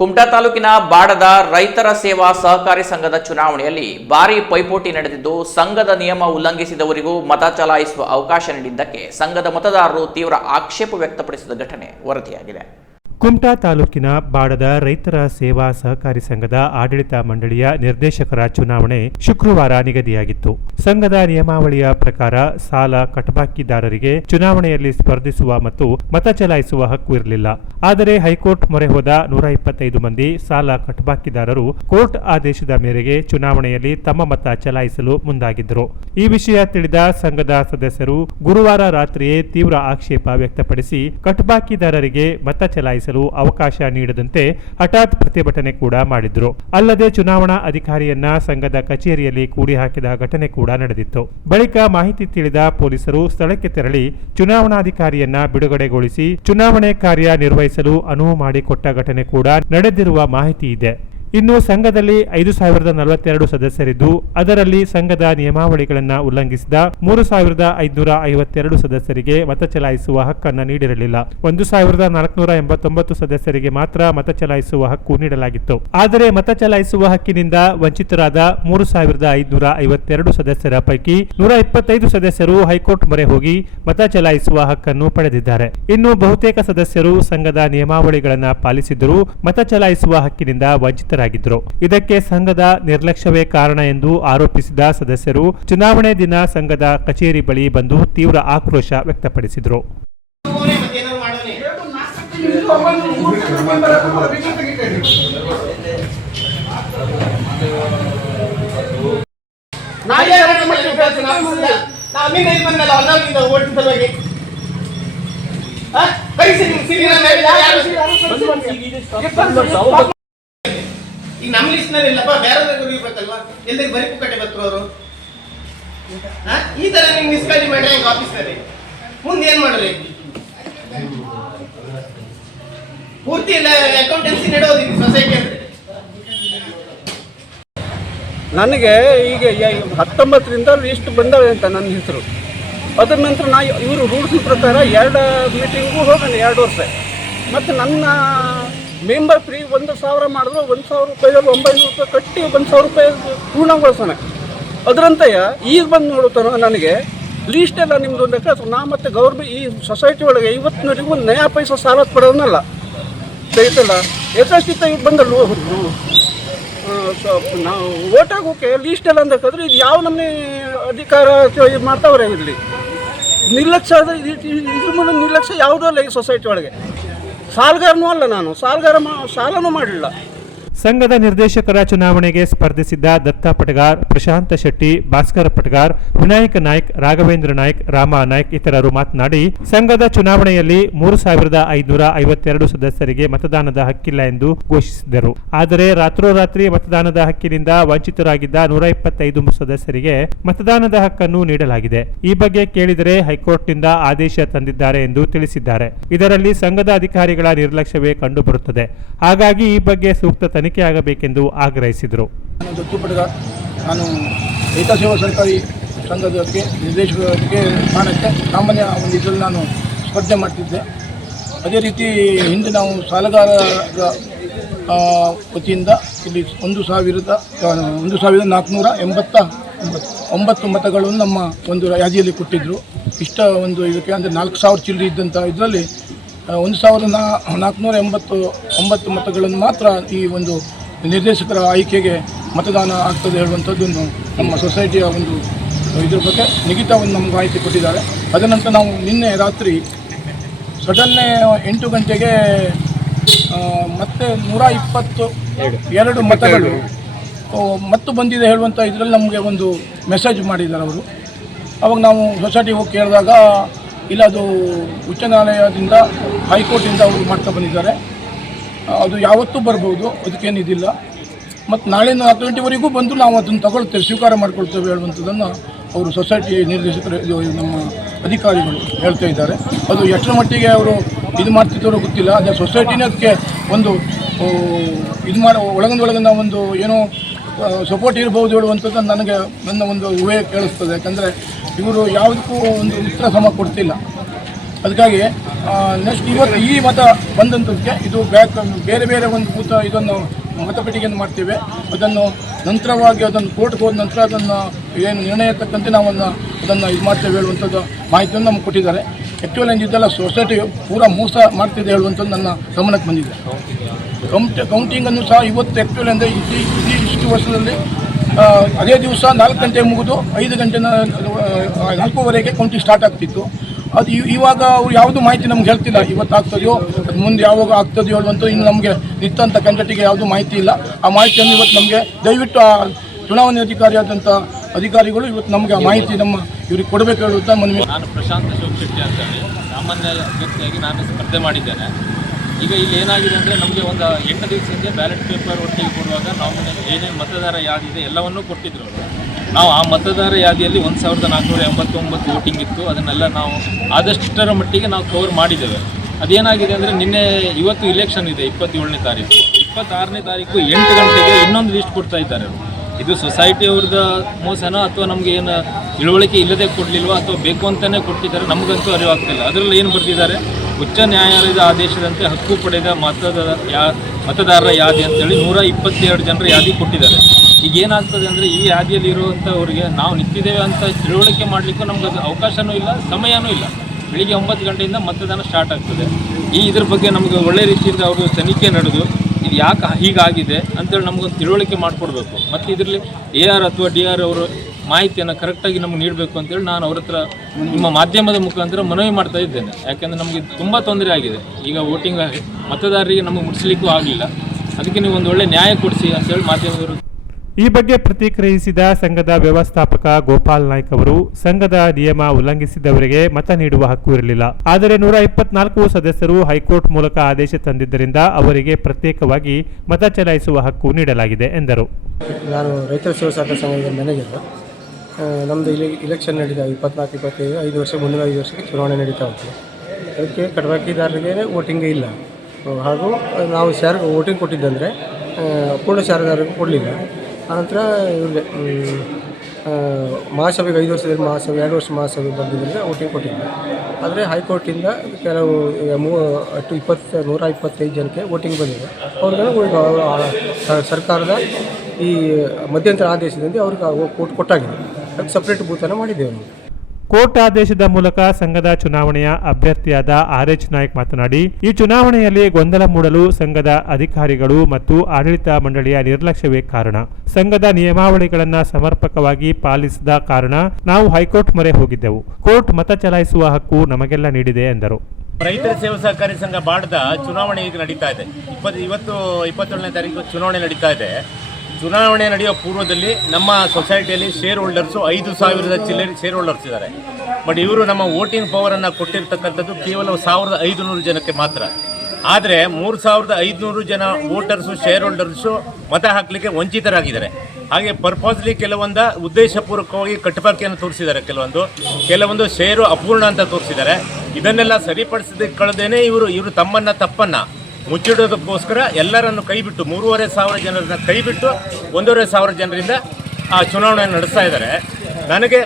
ಕುಮಟಾ ತಾಲೂಕಿನ ಬಾಡದ ರೈತರ ಸೇವಾ ಸಹಕಾರಿ ಸಂಘದ ಚುನಾವಣೆಯಲ್ಲಿ ಭಾರಿ ಪೈಪೋಟಿ ನಡೆದಿದ್ದು ಸಂಘದ ನಿಯಮ ಉಲ್ಲಂಘಿಸಿದವರಿಗೂ ಮತ ಚಲಾಯಿಸುವ ಅವಕಾಶ ನೀಡಿದ್ದಕ್ಕೆ ಸಂಘದ ಮತದಾರರು ತೀವ್ರ ಆಕ್ಷೇಪ ವ್ಯಕ್ತಪಡಿಸಿದ ಘಟನೆ ವರದಿಯಾಗಿದೆ. ಕುಮಟಾ ತಾಲೂಕಿನ ಬಾಡದ ರೈತರ ಸೇವಾ ಸಹಕಾರಿ ಸಂಘದ ಆಡಳಿತ ಮಂಡಳಿಯ ನಿರ್ದೇಶಕರ ಚುನಾವಣೆ ಶುಕ್ರವಾರ ನಿಗದಿಯಾಗಿತ್ತು. ಸಂಘದ ನಿಯಮಾವಳಿಯ ಪ್ರಕಾರ ಸಾಲ ಕಟಬಾಕಿದಾರರಿಗೆ ಚುನಾವಣೆಯಲ್ಲಿ ಸ್ಪರ್ಧಿಸುವ ಮತ್ತು ಮತ ಚಲಾಯಿಸುವ ಹಕ್ಕು ಇರಲಿಲ್ಲ. ಆದರೆ ಹೈಕೋರ್ಟ್ ಮೊರೆ ಹೋದ ನೂರ ಇಪ್ಪತ್ತೈದು ಮಂದಿ ಸಾಲ ಕಟಬಾಕಿದಾರರು ಕೋರ್ಟ್ ಆದೇಶದ ಮೇರೆಗೆ ಚುನಾವಣೆಯಲ್ಲಿ ತಮ್ಮ ಮತ ಚಲಾಯಿಸಲು ಮುಂದಾಗಿದ್ದರು. ಈ ವಿಷಯ ತಿಳಿದ ಸಂಘದ ಸದಸ್ಯರು ಗುರುವಾರ ರಾತ್ರಿಯೇ ತೀವ್ರ ಆಕ್ಷೇಪ ವ್ಯಕ್ತಪಡಿಸಿ ಕಟಬಾಕಿದಾರರಿಗೆ ಮತ ಚಲಾಯಿಸಲು ಅವಕಾಶ ನೀಡದಂತೆ ಹಠಾತ್ ಪ್ರತಿಭಟನೆ ಕೂಡ ಮಾಡಿದ್ರು. ಅಲ್ಲದೆ ಚುನಾವಣಾ ಅಧಿಕಾರಿಯನ್ನ ಸಂಘದ ಕಚೇರಿಯಲ್ಲಿ ಕೂಡಿ ಹಾಕಿದ ಘಟನೆ ಕೂಡ ನಡೆದಿತ್ತು. ಬಳಿಕ ಮಾಹಿತಿ ತಿಳಿದ ಪೊಲೀಸರು ಸ್ಥಳಕ್ಕೆ ತೆರಳಿ ಚುನಾವಣಾಧಿಕಾರಿಯನ್ನ ಬಿಡುಗಡೆಗೊಳಿಸಿ ಚುನಾವಣೆ ಕಾರ್ಯ ನಿರ್ವಹಿಸಲು ಅನುವು ಮಾಡಿಕೊಟ್ಟ ಘಟನೆ ಕೂಡ ನಡೆದಿರುವ ಮಾಹಿತಿ ಇದೆ. ಇನ್ನು ಸಂಘದಲ್ಲಿ ಐದು ಸಾವಿರದ ನಲವತ್ತೆರಡು ಸದಸ್ಯರಿದ್ದು, ಅದರಲ್ಲಿ ಸಂಘದ ನಿಯಮಾವಳಿಗಳನ್ನು ಉಲ್ಲಂಘಿಸಿದ ಮೂರು ಸಾವಿರದ ಐದುನೂರ ಐವತ್ತೆರಡು ಸದಸ್ಯರಿಗೆ ಮತ ಚಲಾಯಿಸುವ ಹಕ್ಕನ್ನು ನೀಡಿರಲಿಲ್ಲ. ಒಂದು ಸಾವಿರದ ನಾಲ್ಕುನೂರ ಎಂಬತ್ತೊಂಬತ್ತು ಸದಸ್ಯರಿಗೆ ಮಾತ್ರ ಮತ ಚಲಾಯಿಸುವ ಹಕ್ಕು ನೀಡಲಾಗಿತ್ತು. ಆದರೆ ಮತ ಚಲಾಯಿಸುವ ಹಕ್ಕಿನಿಂದ ವಂಚಿತರಾದ ಮೂರು ಸಾವಿರದ ಐದುನೂರ ಐವತ್ತೆರಡು ಸದಸ್ಯರ ಪೈಕಿ ನೂರ ಇಪ್ಪತ್ತೈದು ಸದಸ್ಯರು ಹೈಕೋರ್ಟ್ ಮೊರೆ ಹೋಗಿ ಮತ ಚಲಾಯಿಸುವ ಹಕ್ಕನ್ನು ಪಡೆದಿದ್ದಾರೆ. ಇನ್ನು ಬಹುತೇಕ ಸದಸ್ಯರು ಸಂಘದ ನಿಯಮಾವಳಿಗಳನ್ನು ಪಾಲಿಸಿದರೂ ಮತ ಚಲಾಯಿಸುವ ಹಕ್ಕಿನಿಂದ ವಂಚಿತರಾಗಿದ್ದರು ಇದಕ್ಕೆ ಸಂಘದ ನಿರ್ಲಕ್ಷ್ಯವೇ ಕಾರಣ ಎಂದು ಆರೋಪಿಸಿದ ಸದಸ್ಯರು ಚುನಾವಣೆ ದಿನ ಸಂಘದ ಕಚೇರಿ ಬಳಿ ಬಂದು ತೀವ್ರ ಆಕ್ರೋಶ ವ್ಯಕ್ತಪಡಿಸಿದರು ಈಗ ನಮ್ಮ ಲಿಸ್ಟ್ನಲ್ಲಿ ಇಲ್ಲಪ್ಪ ಬೇರೆ ಇರ್ಬೇಕಲ್ವಾ ಎಲ್ಲಿ ಬರೀ ಪುಕ್ಕಟ್ಟೆ ಬತ್ತರು ಅವರು. ಈ ತರ ನಿಮ್ಗೆ ನಿಷ್ಕಾಳಜಿ ಮಾಡ್ರೆ ಹೆಂಗ್ ಆಫೀಸ್ನಲ್ಲಿ ಮುಂದೆ ಏನು ಮಾಡ್ರಿ? ಪೂರ್ತಿ ಇಲ್ಲ ಅಕೌಂಟೆನ್ಸಿ ನಡೆಯೋದಿದೆ ಸೊಸೈಟಿ ಅಂದ್ರೆ ನನಗೆ ಈಗ ಹತ್ತೊಂಬತ್ತರಿಂದ ಇಷ್ಟು ಬಂದವೆ ಅಂತ ನನ್ನ ಹೆಸರು. ಅದ್ರ ನಂತರ ನಾ ಇವರು ರೂಲ್ಸ್ ಪ್ರಕಾರ ಎರಡು ಮೀಟಿಂಗು ಹೋಗೋಣ, ಎರಡು ವರ್ಷ. ಮತ್ತು ನನ್ನ ಮೆಂಬರ್ ಫ್ರೀ ಒಂದು ಸಾವಿರ ಮಾಡಿದ್ರು, ಒಂದು ಸಾವಿರ ರೂಪಾಯಿಯಲ್ಲಿ ಒಂಬೈನೂರು ರೂಪಾಯಿ ಕಟ್ಟಿ ಒಂದು ಸಾವಿರ ರೂಪಾಯಿ ಪೂರ್ಣಗೊಳಿಸೋಣ. ಅದರಂತೆಯ ಈಗ ಬಂದು ನೋಡುತ್ತಾನೋ ನನಗೆ ಲೀಸ್ಟ್ ಎಲ್ಲ ನಿಮ್ಮದು ಲೆಕ್ಕ, ನಾ ಮತ್ತೆ ಗೌರ್ಮೆಂಟ್ ಈ ಸೊಸೈಟಿ ಒಳಗೆ ಇವತ್ತಿನವರೆಗೂ ಒಂದು ನಯಾ ಪೈಸಾ ಸಾಲ ಪಡೋನಲ್ಲ ಸೈತಲ್ಲ ಯಥಾಸ್ಥಿತ ಈಗ ಸೊ ನಾವು ಓಟ್ ಆಗೋಕೆ ಲೀಸ್ಟ್ ಎಲ್ಲ ಅಂದಕ್ಕಾದ್ರೆ ಇದು ಯಾವ ನಮ್ಮನೆ ಅಧಿಕಾರ ಮಾಡ್ತಾವ್ರೆ ಇಲ್ಲಿ? ನಿರ್ಲಕ್ಷ್ಯ ಇದ್ರ ಮುಂದೆ ನಿರ್ಲಕ್ಷ್ಯ ಯಾವುದೂ ಅಲ್ಲ ಈ ಸೊಸೈಟಿ ಒಳಗೆ. ಸಾಲಗಾರನೂ ಅಲ್ಲ ನಾನು ಸಾಲಗಾರ ಸಾಲನೂ ಮಾಡಲಿಲ್ಲ ಸಂಘದ ನಿರ್ದೇಶಕರ ಚುನಾವಣೆಗೆ ಸ್ಪರ್ಧಿಸಿದ್ದ ದತ್ತ ಪಟಗಾರ್ ಪ್ರಶಾಂತ ಶೆಟ್ಟಿ, ಭಾಸ್ಕರ್ ಪಟಗಾರ್, ವಿನಾಯಕ ನಾಯ್ಕ್, ರಾಘವೇಂದ್ರ ನಾಯ್ಕ, ರಾಮ ನಾಯ್ಕ್ ಇತರರು ಮಾತನಾಡಿ, ಸಂಘದ ಚುನಾವಣೆಯಲ್ಲಿ ಮೂರು ಸಾವಿರದ ಐದುನೂರ ಐವತ್ತೆರಡು ಸದಸ್ಯರಿಗೆ ಮತದಾನದ ಹಕ್ಕಿಲ್ಲ ಎಂದು ಘೋಷಿಸಿದರು ಆದರೆ ರಾತ್ರೋರಾತ್ರಿ ಮತದಾನದ ಹಕ್ಕಿನಿಂದ ವಂಚಿತರಾಗಿದ್ದ ನೂರ ಇಪ್ಪತ್ತೈದು ಸದಸ್ಯರಿಗೆ ಮತದಾನದ ಹಕ್ಕನ್ನು ನೀಡಲಾಗಿದೆ. ಈ ಬಗ್ಗೆ ಕೇಳಿದರೆ ಹೈಕೋರ್ಟ್ನಿಂದ ಆದೇಶ ತಂದಿದ್ದಾರೆ ಎಂದು ತಿಳಿಸಿದ್ದಾರೆ. ಇದರಲ್ಲಿ ಸಂಘದ ಅಧಿಕಾರಿಗಳ ನಿರ್ಲಕ್ಷ್ಯವೇ ಕಂಡುಬರುತ್ತದೆ. ಹಾಗಾಗಿ ಈ ಬಗ್ಗೆ ಸೂಕ್ತ ತನಿಖೆಯಾಗಬೇಕೆಂದು ಆಗ್ರಹಿಸಿದರು. ನಾನು ರೈತ ಸೇವಾ ಸರ್ಕಾರಿ ಸಂಘದಕ್ಕೆ, ನಿರ್ದೇಶಕರಿಗೆ ಸ್ಥಾನಕ್ಕೆ ಸಾಮಾನ್ಯ ಒಂದು ಇದರಲ್ಲಿ ನಾನು ಸ್ಪರ್ಧೆ ಮಾಡ್ತಿದ್ದೆ. ಅದೇ ರೀತಿ ಹಿಂದೆ ನಾವು ಸಾಲಗಾರರ ವತಿಯಿಂದ ಇಲ್ಲಿ ಒಂದು ಸಾವಿರದ ಒಂದು ಸಾವಿರದ ನಾಲ್ಕುನೂರ ಎಂಬತ್ತ ಒಂಬತ್ತು- ಮತಗಳನ್ನು ನಮ್ಮ ಒಂದು ಯಾದಿಯಲ್ಲಿ ಕೊಟ್ಟಿದ್ದರು ಇಷ್ಟ ಒಂದು ಇದಕ್ಕೆ ಅಂದರೆ ನಾಲ್ಕು ಸಾವಿರ ಚಿಲ್ಲರೆ ಇದ್ದಂಥ ಇದರಲ್ಲಿ ಒಂದು ಸಾವಿರದ ನಾ ನಾಲ್ಕುನೂರ ಎಂಬತ್ತು ಒಂಬತ್ತು ಮತಗಳನ್ನು ಮಾತ್ರ ಈ ಒಂದು ನಿರ್ದೇಶಕರ ಆಯ್ಕೆಗೆ ಮತದಾನ ಆಗ್ತದೆ ಹೇಳುವಂಥದ್ದನ್ನು ನಮ್ಮ ಸೊಸೈಟಿಯ ಒಂದು ಇದ್ರ ಬಗ್ಗೆ ನಿಗಿತವನ್ನು ನಮ್ಗೆ ಮಾಹಿತಿ ಕೊಟ್ಟಿದ್ದಾರೆ. ಅದನಂತರ ನಾವು ನಿನ್ನೆ ರಾತ್ರಿ ಸಡನ್ನೇ ಎಂಟು ಗಂಟೆಗೆ ಮತ್ತೆ ನೂರ ಇಪ್ಪತ್ತು ಎರಡು ಮತಗಳು ಮತ್ತು ಬಂದಿದೆ ಹೇಳುವಂಥ ಇದರಲ್ಲಿ ನಮಗೆ ಒಂದು ಮೆಸೇಜ್ ಮಾಡಿದ್ದಾರೆ ಅವರು. ಅವಾಗ ನಾವು ಸೊಸೈಟಿಗೆ ಹೋಗಿ ಕೇಳಿದಾಗ ಇಲ್ಲ, ಅದು ಉಚ್ಚ ನ್ಯಾಯಾಲಯದಿಂದ ಹೈಕೋರ್ಟಿಂದ ಅವರು ಮಾಡ್ತಾ ಬಂದಿದ್ದಾರೆ. ಅದು ಯಾವತ್ತೂ ಬರ್ಬೋದು ಅದಕ್ಕೇನಿದಿಲ್ಲ ಮತ್ತು ನಾಳೆ ಹತ್ತು ಗಂಟೆವರೆಗೂ ಬಂದು ನಾವು ಅದನ್ನು ತಗೊಳ್ತೇವೆ, ಸ್ವೀಕಾರ ಮಾಡ್ಕೊಳ್ತೇವೆ ಹೇಳುವಂಥದ್ದನ್ನು ಅವರು ಸೊಸೈಟಿ ನಿರ್ದೇಶಕರು, ಇದು ನಮ್ಮ ಅಧಿಕಾರಿಗಳು ಹೇಳ್ತಾ ಇದ್ದಾರೆ. ಅದು ಎಷ್ಟರ ಮಟ್ಟಿಗೆ ಅವರು ಇದು ಮಾಡ್ತಿದ್ದಾರೋ ಗೊತ್ತಿಲ್ಲ ಅದೇ ಸೊಸೈಟಿನೇ ಅದಕ್ಕೆ ಒಂದು ಇದು ಮಾಡಿ ಒಳಗಿಂದ ಒಳಗಿನ ಒಂದು ಏನೋ ಸಪೋರ್ಟ್ ಇರಬಹುದು ಹೇಳುವಂಥದ್ದು ನನಗೆ ನನ್ನ ಒಂದು ಊಹೆ ಕೇಳಿಸ್ತದೆ. ಯಾಕಂದರೆ ಇವರು ಯಾವುದಕ್ಕೂ ಒಂದು ಉತ್ತರ ಸಮ ಕೊಡ್ತಿಲ್ಲ. ಅದಕ್ಕಾಗಿ ನೆಕ್ಸ್ಟ್ ಇವತ್ತು ಈ ಮತ ಬಂದಂಥದ್ದಕ್ಕೆ ಇದು ಬ್ಯಾಕ್, ಬೇರೆ ಬೇರೆ ಒಂದು ಬೂತ ಇದನ್ನು ಮತಪೆಟ್ಟಿಗೆಯನ್ನು ಮಾಡ್ತೇವೆ. ಅದನ್ನು ನಂತರವಾಗಿ ಅದನ್ನು ಕೋರ್ಟ್ಗೆ ಹೋದ ನಂತರ ಅದನ್ನು ಏನು ನಿರ್ಣಯ ತಕ್ಕಂತೆ ನಾವು ಅದನ್ನು ಅದನ್ನು ಇದು ಮಾಡ್ತೇವೆ ಹೇಳುವಂಥದ್ದು ಮಾಹಿತಿಯನ್ನು ನಮ್ಗೆ ಕೊಟ್ಟಿದ್ದಾರೆ. ಆ್ಯಕ್ಚುಲಿ ಇದೆಲ್ಲ ಸೊಸೈಟಿ ಪೂರ ಮೋಸ ಮಾಡ್ತಿದೆ ಹೇಳುವಂಥದ್ದು ನನ್ನ ಗಮನಕ್ಕೆ ಬಂದಿದೆ. ಕೌಂಟ್ ಕೌಂಟಿಂಗನ್ನು ಸಹ ಇವತ್ತು ಆ್ಯಕ್ಚುಲಿ ಅಂದರೆ ಇಡೀ ಇಷ್ಟು ವರ್ಷದಲ್ಲಿ ಅದೇ ದಿವಸ ನಾಲ್ಕು ಗಂಟೆಗೆ ಮುಗಿದು ಐದು ಗಂಟೆ ನಾಲ್ಕೂವರೆಗೆ ಕೌಂಟಿಂಗ್ ಸ್ಟಾರ್ಟ್ ಆಗ್ತಿತ್ತು. ಅದು ಇವಾಗ ಅವ್ರು ಯಾವುದು ಮಾಹಿತಿ ನಮ್ಗೆ ಹೇಳ್ತಿಲ್ಲ. ಇವತ್ತು ಆಗ್ತದೆಯೋ ಅದು ಮುಂದೆ ಯಾವಾಗ ಆಗ್ತದೆಯೋ ಅಂತ ಇನ್ನು ನಮಗೆ ನಿತ್ತಂತ ಕಂಡಟಿಗೆ ಯಾವುದೂ ಮಾಹಿತಿ ಇಲ್ಲ. ಆ ಮಾಹಿತಿಯನ್ನು ಇವತ್ತು ನಮಗೆ ದಯವಿಟ್ಟು ಆ ಚುನಾವಣೆ ಅಧಿಕಾರಿಯಾದಂಥ ಅಧಿಕಾರಿಗಳು ಇವತ್ತು ನಮಗೆ ಆ ಮಾಹಿತಿ ನಮ್ಮ ಇವ್ರಿಗೆ ಕೊಡಬೇಕು ಹೇಳುವಂಥ ಮನವಿ ನಾನು ಪ್ರಶಾಂತ್ ಶಿವಶೆಟ್ಟಿ ಅಂತ ಹೇಳಿ ಸಾಮಾನ್ಯ ಅಭ್ಯರ್ಥಿಯಾಗಿ ನಾನು ಸ್ಪರ್ಧೆ ಮಾಡಿದ್ದೇನೆ. ಈಗ ಇಲ್ಲಿ ಏನಾಗಿದೆ ಅಂದರೆ ನಮಗೆ ಒಂದು ಎಂಟು ದಿವಸದಿಂದ ಬ್ಯಾಲೆಟ್ ಪೇಪರ್ ಒಟ್ಟಿಗೆ ಕೊಡುವಾಗ ನಾವು ಏನೇನು ಮತದಾರ ಯಾದಿ ಇದೆ ಎಲ್ಲವನ್ನೂ ಕೊಟ್ಟಿದ್ರು ನಾವು ಆ ಮತದಾರ ಯಾದಿಯಲ್ಲಿ ಒಂದು ಸಾವಿರದ ನಾಲ್ಕುನೂರ ಎಂಬತ್ತೊಂಬತ್ತು ವೋಟಿಂಗ್ ಇತ್ತು. ಅದನ್ನೆಲ್ಲ ನಾವು ಆದಷ್ಟರ ಮಟ್ಟಿಗೆ ನಾವು ಕವರ್ ಮಾಡಿದ್ದೇವೆ. ಅದೇನಾಗಿದೆ ಅಂದರೆ ನಿನ್ನೆ ಇವತ್ತು ಇಲೆಕ್ಷನ್ ಇದೆ, ಇಪ್ಪತ್ತೇಳನೇ ತಾರೀಕು. ಇಪ್ಪತ್ತಾರನೇ ತಾರೀಕು ಎಂಟು ಗಂಟೆಗೆ ಇನ್ನೊಂದು ಲಿಸ್ಟ್ ಕೊಡ್ತಾ ಇದ್ದಾರೆ ಇದು ಸೊಸೈಟಿ ಅವ್ರದ್ದು ಮೋಸನೋ ಅಥವಾ ನಮಗೆ ಏನು ತಿಳುವಳಿಕೆ ಇಲ್ಲದೆ ಕೊಡಲಿಲ್ವಾ ಅಥವಾ ಬೇಕು ಅಂತಲೇ ಕೊಟ್ಟಿದ್ದಾರೆ, ನಮಗಂತೂ ಅರಿವಾಗ್ತಿಲ್ಲ. ಅದರಲ್ಲಿ ಏನು ಬರ್ತಿದ್ದಾರೆ ಉಚ್ಚ ನ್ಯಾಯಾಲಯದ ಆದೇಶದಂತೆ ಹಕ್ಕು ಪಡೆದ ಮತದಾರ ಯಾ, ಮತದಾರರ ಯಾದಿ ಅಂತೇಳಿ ನೂರ ಇಪ್ಪತ್ತೆರಡು ಜನರ ಯಾದಿ ಕೊಟ್ಟಿದ್ದಾರೆ. ಈಗ ಏನಾಗ್ತದೆ ಅಂದರೆ ಈ ಯಾದಿಯಲ್ಲಿ ಇರುವಂಥವ್ರಿಗೆ ನಾವು ನಿಂತಿದ್ದೇವೆ ಅಂತ ತಿಳುವಳಿಕೆ ಮಾಡಲಿಕ್ಕೂ ನಮ್ಗೆ ಅದು ಅವಕಾಶವೂ ಇಲ್ಲ, ಸಮಯನೂ ಇಲ್ಲ. ಬೆಳಿಗ್ಗೆ ಒಂಬತ್ತು ಗಂಟೆಯಿಂದ ಮತದಾನ ಸ್ಟಾರ್ಟ್ ಆಗ್ತದೆ. ಈ ಇದ್ರ ಬಗ್ಗೆ ನಮಗೆ ಒಳ್ಳೆ ರೀತಿಯಿಂದ ಅವರು ತನಿಖೆ ನಡೆದು ಇದು ಯಾಕೆ ಹೀಗಾಗಿದೆ ಅಂತೇಳಿ ನಮಗೊಂದು ತಿಳುವಳಿಕೆ ಮಾಡಿಕೊಡ್ಬೇಕು. ಮತ್ತು ಇದರಲ್ಲಿ ಎ ಆರ್ ಅಥವಾ ಡಿ ಆರ್ ಅವರು ಮಾಹಿತಿಯನ್ನು ಕರೆಕ್ಟಾಗಿ ನಮ್ಗೆ ನೀಡಬೇಕು ಅಂತೇಳಿ ನಾನು ಅವ್ರ ಹತ್ರ ನಿಮ್ಮ ಮಾಧ್ಯಮದ ಮುಖಾಂತರ ಮನವಿ ಮಾಡ್ತಾ ಇದ್ದೇನೆ. ಯಾಕೆಂದರೆ ನಮಗೆ ತುಂಬ ತೊಂದರೆ ಆಗಿದೆ. ಈಗ ವೋಟಿಂಗ್ ಮತದಾರರಿಗೆ ನಮಗೆ ಮುಟ್ಸ್ಲಿಕ್ಕೂ ಆಗಲಿಲ್ಲ. ಅದಕ್ಕೆ ನೀವು ಒಂದು ಒಳ್ಳೆ ನ್ಯಾಯ ಕೊಡಿಸಿ ಅಂತೇಳಿ ಮಾಧ್ಯಮದವರು ಈ ಬಗ್ಗೆ ಪ್ರತಿಕ್ರಿಯಿಸಿದ ಸಂಘದ ವ್ಯವಸ್ಥಾಪಕ ಗೋಪಾಲ್ ನಾಯ್ಕ್ ಅವರು ಸಂಘದ ನಿಯಮ ಉಲ್ಲಂಘಿಸಿದವರಿಗೆ ಮತ ನೀಡುವ ಹಕ್ಕು ಇರಲಿಲ್ಲ. ಆದರೆ ನೂರ ಇಪ್ಪತ್ನಾಲ್ಕು ಸದಸ್ಯರು ಹೈಕೋರ್ಟ್ ಮೂಲಕ ಆದೇಶ ತಂದಿದ್ದರಿಂದ ಅವರಿಗೆ ಪ್ರತ್ಯೇಕವಾಗಿ ಮತ ಚಲಾಯಿಸುವ ಹಕ್ಕು ನೀಡಲಾಗಿದೆ ಎಂದರು. ನಾನು ರೈತ ಸಂಘದ ಮ್ಯಾನೇಜರು ನಮ್ಮದು ಇಲ್ಲಿ ಇಲೆಕ್ಷನ್ ನಡೀತಾ ಇಪ್ಪತ್ನಾಲ್ಕು, ಇಪ್ಪತ್ತೈದು, ಐದು ವರ್ಷ ಮುಂದಿನ ಐದು ವರ್ಷಕ್ಕೆ ಚುನಾವಣೆ ನಡೀತಾ ಉಂಟು. ಅದಕ್ಕೆ ಕಡಬಾಕಿದಾರರಿಗೆ ವೋಟಿಂಗೇ ಇಲ್ಲ. ಹಾಗೂ ನಾವು ಶಾರ್ ವೋಟಿಂಗ್ ಕೊಟ್ಟಿದ್ದಂದರೆ ಪೂರ್ಣ ಶಾರದಾರರಿಗೆ ಕೊಡಲಿಲ್ಲ. ಆನಂತರ ಇವ್ರಿಗೆ ಮಹಾಸಭೆಗೆ ಐದು ವರ್ಷದಲ್ಲಿ ಮಹಾಸಭೆ, ಎರಡು ವರ್ಷ ಮಹಾಸಭೆ ಬಂದಿದ್ದರಿಂದ ವೋಟಿಂಗ್ ಕೊಟ್ಟಿಲ್ಲ ಆದರೆ ಹೈಕೋರ್ಟಿಂದ ಕೆಲವು ಮೂ ಅಷ್ಟು ಇಪ್ಪತ್ತು, ನೂರ ಇಪ್ಪತ್ತೈದು ಜನಕ್ಕೆ ವೋಟಿಂಗ್ ಬಂದಿದೆ. ಅವ್ರಿಗೆಲ್ಲ ಈಗ ಅವ್ರ ಆ ಸ- ಸರ್ಕಾರದ ಈ ಮಧ್ಯಂತರ ಆದೇಶದಿಂದ ಅವ್ರಿಗೆ ಕೋಟ್ ಕೊಟ್ಟಾಗಿದೆ. ಸಪ್ರೇಟ್ ಬೂತನ್ನು ಮಾಡಿದ್ದೇವೆ ನಾವು. ಕೋರ್ಟ್ ಆದೇಶದ ಮೂಲಕ ಸಂಘದ ಚುನಾವಣೆಯ ಅಭ್ಯರ್ಥಿಯಾದ ಆರ್ ಎಚ್ ನಾಯ್ಕ್ ಮಾತನಾಡಿ ಈ ಚುನಾವಣೆಯಲ್ಲಿ ಗೊಂದಲ ಮೂಡಲು ಸಂಘದ ಅಧಿಕಾರಿಗಳು ಮತ್ತು ಆಡಳಿತ ಮಂಡಳಿಯ ನಿರ್ಲಕ್ಷ್ಯವೇ ಕಾರಣ. ಸಂಘದ ನಿಯಮಾವಳಿಗಳನ್ನು ಸಮರ್ಪಕವಾಗಿ ಪಾಲಿಸದ ಕಾರಣ ನಾವು ಹೈಕೋರ್ಟ್ ಮೊರೆ ಹೋಗಿದ್ದೆವು. ಕೋರ್ಟ್ ಮತ ಚಲಾಯಿಸುವ ಹಕ್ಕು ನಮಗೆಲ್ಲ ನೀಡಿದೆ ಎಂದರು. ರೈತರ ಸೇವಾ ಸಹಕಾರಿ ಸಂಘ ಬಾಡದ ಚುನಾವಣೆ ಈಗ ನಡೀತಾ ಇದೆ. ಇಪ್ಪತ್ತು ಇವತ್ತು ಇಪ್ಪತ್ತೇಳನೇ ತಾರೀಕು ಚುನಾವಣೆ ನಡೀತಾ ಇದೆ. ಚುನಾವಣೆ ನಡೆಯೋ ಪೂರ್ವದಲ್ಲಿ ನಮ್ಮ ಸೊಸೈಟಿಯಲ್ಲಿ ಶೇರ್ ಹೋಲ್ಡರ್ಸು ಐದು ಸಾವಿರದ ಚಿಲ್ಲರೆ ಶೇರ್ ಹೋಲ್ಡರ್ಸ್ ಇದ್ದಾರೆ. ಬಟ್ ಇವರು ನಮ್ಮ ವೋಟಿಂಗ್ ಪವರನ್ನು ಕೊಟ್ಟಿರ್ತಕ್ಕಂಥದ್ದು ಕೇವಲ ಸಾವಿರದ ಐದುನೂರು ಜನಕ್ಕೆ ಮಾತ್ರ. ಆದರೆ ಮೂರು ಸಾವಿರದ ಐದುನೂರು ಜನ ವೋಟರ್ಸು ಶೇರ್ ಹೋಲ್ಡರ್ಸು ಮತ ಹಾಕಲಿಕ್ಕೆ ವಂಚಿತರಾಗಿದ್ದಾರೆ. ಹಾಗೆ ಪರ್ಪಸ್ಲಿ ಕೆಲವೊಂದು ಉದ್ದೇಶಪೂರ್ವಕವಾಗಿ ಕಟ್ಟುಪಾಕಿಯನ್ನು ತೋರಿಸಿದ್ದಾರೆ ಕೆಲವೊಂದು. ಕೆಲವೊಂದು ಷೇರು ಅಪೂರ್ಣ ಅಂತ ತೋರಿಸಿದ್ದಾರೆ. ಇದನ್ನೆಲ್ಲ ಸರಿಪಡಿಸದಕ್ಕಳದೇನೆ ಇವರು ಇವರು ತಮ್ಮನ್ನು ತಪ್ಪನ್ನ ಮುಚ್ಚಿಡೋದಕ್ಕೋಸ್ಕರ ಎಲ್ಲರನ್ನು ಕೈಬಿಟ್ಟು, ಮೂರುವರೆ ಸಾವಿರ ಜನರನ್ನ ಕೈಬಿಟ್ಟು, ಒಂದೂವರೆ ಸಾವಿರ ಜನರಿಂದ ಆ ಚುನಾವಣೆ ನಡೆಸ್ತಾ ಇದ್ದಾರೆ. ನನಗೆ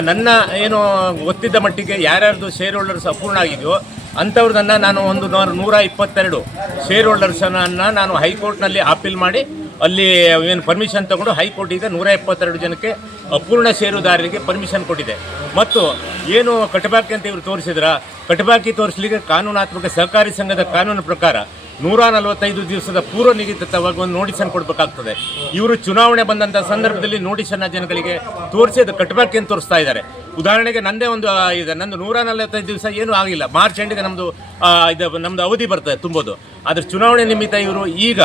ನನ್ನ ಏನು ಗೊತ್ತಿದ್ದ ಮಟ್ಟಿಗೆ ಯಾರ್ಯಾರ್ದು ಶೇರ್ ಹೋಲ್ಡರ್ಸ್ ಅಪೂರ್ಣ ಆಗಿದೆಯೋ, ಅಂಥವ್ರದನ್ನು ನಾನು ಒಂದು ನೂರ- ನೂರ ಇಪ್ಪತ್ತೆರಡು ಶೇರ್ ಹೋಲ್ಡರ್ಸನ್ನು ನಾನು ಹೈಕೋರ್ಟ್ನಲ್ಲಿ ಅಪೀಲ್ ಮಾಡಿ, ಅಲ್ಲಿ ಏನು ಪರ್ಮಿಷನ್ ತಗೊಂಡು ಹೈಕೋರ್ಟ್ ಈಗ ನೂರ ಎಪ್ಪತ್ತೆರಡು ಜನಕ್ಕೆ ಅಪೂರ್ಣ ಷೇರುದಾರರಿಗೆ ಪರ್ಮಿಷನ್ ಕೊಟ್ಟಿದೆ. ಮತ್ತು ಏನು ಕಟಬಾಕಿ ಅಂತ ಇವರು ತೋರಿಸಿದ್ರ, ಕಟಬಾಕಿ ತೋರಿಸ್ಲಿಕ್ಕೆ ಕಾನೂನಾತ್ಮಕ ಸಹಕಾರಿ ಸಂಘದ ಕಾನೂನು ಪ್ರಕಾರ ನೂರ ನಲವತ್ತೈದು ದಿವಸದ ಪೂರ್ವ ನಿಗದಿತವಾಗಿ ಒಂದು ನೋಟಿಸನ್ನು ಕೊಡಬೇಕಾಗ್ತದೆ. ಇವರು ಚುನಾವಣೆ ಬಂದಂಥ ಸಂದರ್ಭದಲ್ಲಿ ನೋಟಿಸನ್ನು ಜನಗಳಿಗೆ ತೋರಿಸಿ ಅದು ಕಟ್ಟಬೇಕು ಅಂತ ತೋರಿಸ್ತಾ ಇದ್ದಾರೆ. ಉದಾಹರಣೆಗೆ ನಂದೇ ಒಂದು ಇದೆ. ನಂದು ನೂರ ನಲವತ್ತೈದು ದಿವಸ ಏನೂ ಆಗಿಲ್ಲ. ಮಾರ್ಚ್ ಎಂಡಿಗೆ ನಮ್ಮದು ಇದು ನಮ್ಮದು ಅವಧಿ ಬರ್ತದೆ ತುಂಬೋದು. ಆದರೆ ಚುನಾವಣೆ ನಿಮಿತ್ತ ಇವರು ಈಗ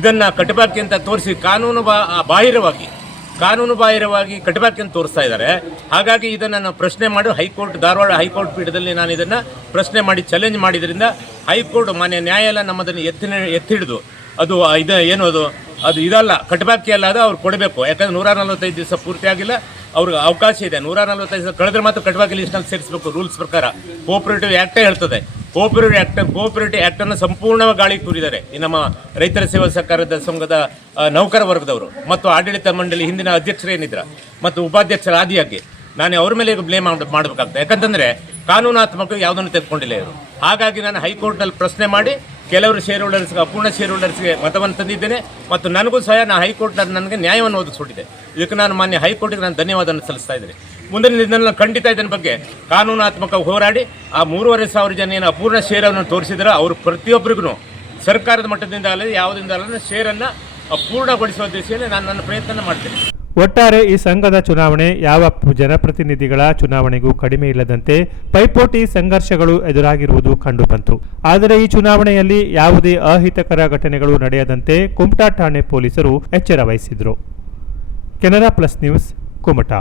ಇದನ್ನು ಕಟ್ಟಬೇಕು ಅಂತ ತೋರಿಸಿ ಕಾನೂನು ಬಾಹಿರವಾಗಿ ಕಾನೂನು ಬಾಹಿರವಾಗಿ ಅಂತ ತೋರಿಸ್ತಾ ಇದ್ದಾರೆ. ಹಾಗಾಗಿ ಇದನ್ನು ನಾನು ಪ್ರಶ್ನೆ ಮಾಡಿ ಹೈಕೋರ್ಟ್, ಧಾರವಾಡ ಹೈಕೋರ್ಟ್ ಪೀಠದಲ್ಲಿ ನಾನು ಇದನ್ನು ಪ್ರಶ್ನೆ ಮಾಡಿ ಚಾಲೆಂಜ್ ಮಾಡಿದ್ರಿಂದ ಹೈಕೋರ್ಟ್ ಮಾನ್ಯ ನ್ಯಾಯಾಲಯ ನಮ್ಮದನ್ನು ಎತ್ತಿ ಎತ್ತಿಡಿದು. ಅದು ಇದು, ಏನು ಅದು? ಅದು ಇದಲ್ಲ ಕಟಬಾಕಿ ಅಲ್ಲ, ಅದು ಅವ್ರು ಕೊಡಬೇಕು. ಯಾಕಂದ್ರೆ ನೂರ ನಲವತ್ತೈದು ದಿವಸ ಪೂರ್ತಿ ಆಗಿಲ್ಲ. ಅವ್ರಿಗೆ ಅವಕಾಶ ಇದೆ. ನೂರ ನಲವತ್ತೈದು ದಿವಸ ಕಳೆದ್ರೆ ಮಾತ್ರ ಕಟಬಾಕಿ ಲಿಸ್ಟ್ನಲ್ಲಿ ಸೇರಿಸಬೇಕು ರೂಲ್ಸ್ ಪ್ರಕಾರ. ಕೋಪರೇಟಿವ್ ಆ್ಯಕ್ಟೇ ಹೇಳ್ತದೆ. ಕೋಆಪರೇಟಿವ್ ಆ್ಯಕ್ಟ್ ಕೋಪರೇಟಿವ್ ಆ್ಯಕ್ಟನ್ನು ಸಂಪೂರ್ಣವಾಗಿ ಗಾಳಿಗೆ ತೂರಿದ್ದಾರೆ. ಈ ನಮ್ಮ ರೈತರ ಸೇವಾ ಸಹಕಾರದ ಸಂಘದ ನೌಕರ ವರ್ಗದವರು ಮತ್ತು ಆಡಳಿತ ಮಂಡಳಿ ಹಿಂದಿನ ಅಧ್ಯಕ್ಷರೇನಿದ್ರ ಮತ್ತು ಉಪಾಧ್ಯಕ್ಷರ ಆದಿಯಾಗಿ ನಾನು ಅವ್ರ ಮೇಲೆ ಈಗ ಬ್ಲೇಮ್ ಮಾಡಬೇಕಾಗ್ತದೆ. ಯಾಕಂತಂದರೆ ಕಾನೂನಾತ್ಮಕ ಯಾವುದನ್ನು ತೆಗೆದುಕೊಂಡಿಲ್ಲ ಇವರು. ಹಾಗಾಗಿ ನಾನು ಹೈಕೋರ್ಟ್ನಲ್ಲಿ ಪ್ರಶ್ನೆ ಮಾಡಿ ಕೆಲವರು ಶೇರ್ ಹೋಲ್ಡರ್ಸ್ಗೆ ಅಪೂರ್ಣ ಶೇರ್ ಹೋಲ್ಡರ್ಸ್ಗೆ ಮತವನ್ನು ತಂದಿದ್ದೇನೆ ಮತ್ತು ನನಗೂ ಸಹ ನಾನು ಹೈಕೋರ್ಟ್ನಲ್ಲಿ ನನಗೆ ನ್ಯಾಯವನ್ನು ಒದಗಿಸ್ಕೊಟ್ಟಿದೆ ಇದಕ್ಕೆ ನಾನು ಮಾನ್ಯ ಹೈಕೋರ್ಟಿಗೆ ನಾನು ಧನ್ಯವಾದವನ್ನು ಸಲ್ಲಿಸ್ತಾ ಇದ್ದೇನೆ. ಮುಂದಿನ ದಿನದಲ್ಲಿ ಖಂಡಿತ ಇದನ್ನ ಬಗ್ಗೆ ಕಾನೂನಾತ್ಮಕ ಹೋರಾಡಿ ಆ ಮೂರುವರೆ ಸಾವಿರ ಜನ ಏನು ಅಪೂರ್ಣ ಷೇರನ್ನು ತೋರಿಸಿದ್ರೆ ಅವರು ಪ್ರತಿಯೊಬ್ಬರಿಗೂ ಸರ್ಕಾರದ ಮಟ್ಟದಿಂದ ಅಲ್ಲದೆ ಯಾವುದರಿಂದ ಅಲ್ಲದೆ ಷೇರನ್ನು ಪೂರ್ಣಗೊಳಿಸುವ ದಿಶೆಯಲ್ಲಿ ನಾನು ನನ್ನ ಪ್ರಯತ್ನ ಮಾಡ್ತೇನೆ. ಒಟ್ಟಾರೆ ಈ ಸಂಘದ ಚುನಾವಣೆ ಯಾವ ಜನಪ್ರತಿನಿಧಿಗಳ ಚುನಾವಣೆಗೂ ಕಡಿಮೆ ಇಲ್ಲದಂತೆ ಪೈಪೋಟಿ ಸಂಘರ್ಷಗಳು ಎದುರಾಗಿರುವುದು ಕಂಡುಬಂತು. ಆದರೆ ಈ ಚುನಾವಣೆಯಲ್ಲಿ ಯಾವುದೇ ಅಹಿತಕರ ಘಟನೆಗಳು ನಡೆಯದಂತೆ ಕುಮಟಾ ಠಾಣೆ ಪೊಲೀಸರು ಎಚ್ಚರ ವಹಿಸಿದರು. Canara plus news, Kumta.